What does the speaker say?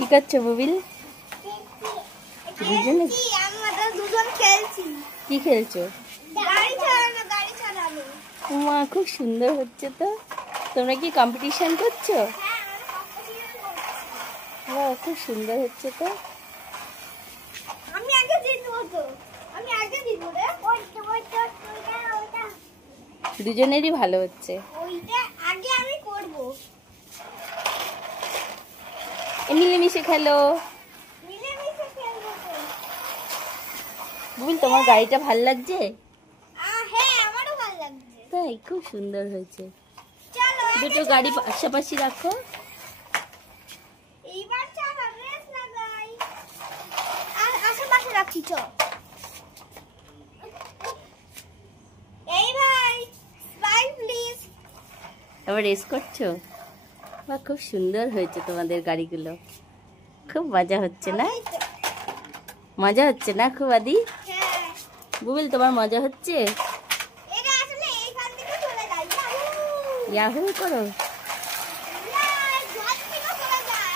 কি করছো বুবিল? দুজনে দুজন খেলছি। কি খেলছো? গাড়ি চালানো, গাড়ি চালানো। মা খুব সুন্দর হচ্ছে তো। তোমরা কি কম্পিটিশন করছো? বাহ, খুব সুন্দর হচ্ছে তো। আমি আগে জিতবো তো, আমি আগে জিতবো রে। দুজনেরই ভালো হচ্ছে। ওইটা আগে আমি করব। মিলেমিশে খেলো। মিলেমিশে খেলবো তো। বুবিল, তোমার গাড়িটা ভালো লাগছে? হ্যাঁ, আমারও ভালো লাগছে। তাই, খুব সুন্দর হয়েছে। চলো দুটো গাড়ি পাশাপাশি রাখো। এইবার চলো রেস লাগাই। আর আশেপাশে রাখি চল। এই ভাই, স্মাইল প্লিজ। আবার রেস করছো? বাহ, খুব সুন্দর হয়েছে তোমাদের গাড়িগুলো। খুব মজা হচ্ছে না? মজা হচ্ছে না খুব আদি? হ্যাঁ। বুবিল, তোমার মজা হচ্ছে? এটা আসলে এইখান থেকে চলে যায়। ইয়াহু করো।